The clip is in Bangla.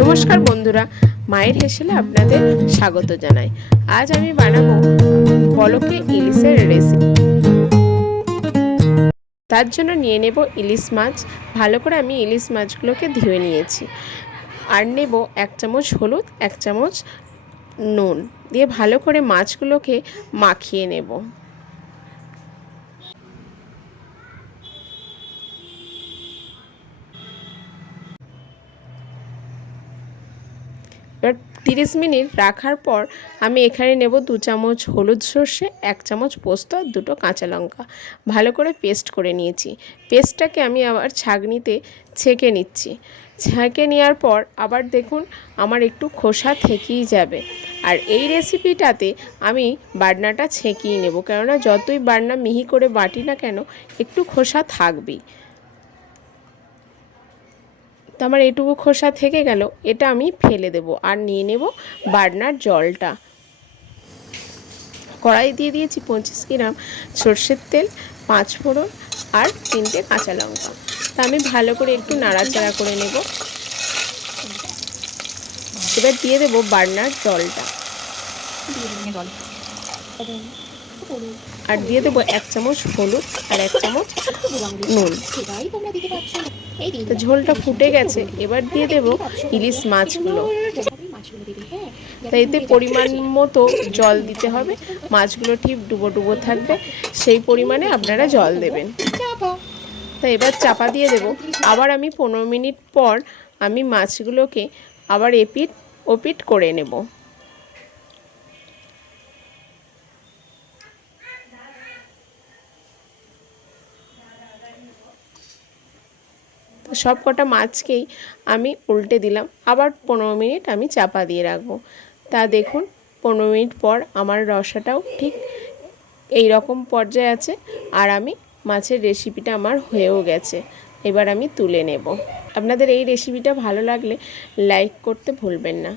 নমস্কার বন্ধুরা, মায়ের হেসেলে আপনাদের স্বাগত জানাই। আজ আমি বানাবো পলকে ইলিশের রেসিপি তার জন্য নিয়ে নেব ইলিশ মাছ। ভালো করে আমি ইলিশ মাছগুলোকে ধুয়ে নিয়েছি। আর নেব এক চামচ হলুদ, এক চামচ নুন। দিয়ে ভালো করে মাছগুলোকে মাখিয়ে নেব। এবার তিরিশ মিনিট রাখার পর আমি এখানে নেব দু চামচ হলুদ সর্ষে, এক চামচ পোস্ত আর দুটো কাঁচা লঙ্কা। ভালো করে পেস্ট করে নিয়েছি। পেস্টটাকে আমি আবার ছাঁকনিতে ছেঁকে নিচ্ছি। ছেঁকে নেওয়ার পর আবার দেখুন আমার একটু খোসা থেকেই যাবে। আর এই রেসিপিটাতে আমি বাটনাটা ছেঁকিয়ে নেব। কেননা যতই বাটনা মিহি করে বাটি না কেন, একটু খোসা থাকবেই। তো আমার এটুকু খোসা থেকে গেল, এটা আমি ফেলে দেব আর নিয়ে নেব বার্নার জলটা। কড়াই দিয়ে দিয়েছি পঁচিশ গ্রাম সর্ষের তেল, পাঁচ ফোড়ন আর তিনটে কাঁচা লঙ্কা। তা আমি ভালো করে একটু নাড়াচাড়া করে নেব। এবার দিয়ে দেবো বার্নার জলটা। আর দিয়ে দেবো এক চামচ হলুদ আর এক চামচ নুন। ঝোলটা ফুটে গেছে। এবার দিয়ে দেবো ইলিশ মাছগুলো। তাই এতে পরিমাণ মতো জল দিতে হবে। মাছগুলো ঠিক ডুবো ডুবো থাকবে। সেই পরিমাণে আপনারা জল দেবেন। তা এবার চাপা দিয়ে দেব। আবার আমি পনেরো মিনিট পর আমি মাছগুলোকে আবার এপিট ওপিট করে নেব। তো সব কটা মাছকেই আমি উল্টে দিলাম। আবার পনেরো মিনিট আমি চাপা দিয়ে রাখব। তা দেখুন, পনেরো মিনিট পর আমার রসাটাও ঠিক এই রকম পর্যায়ে আছে আর আমি মাছের রেসিপিটা আমার হয়েও গেছে। এবার আমি তুলে নেব। আপনাদের এই রেসিপিটা ভালো লাগলে লাইক করতে ভুলবেন না।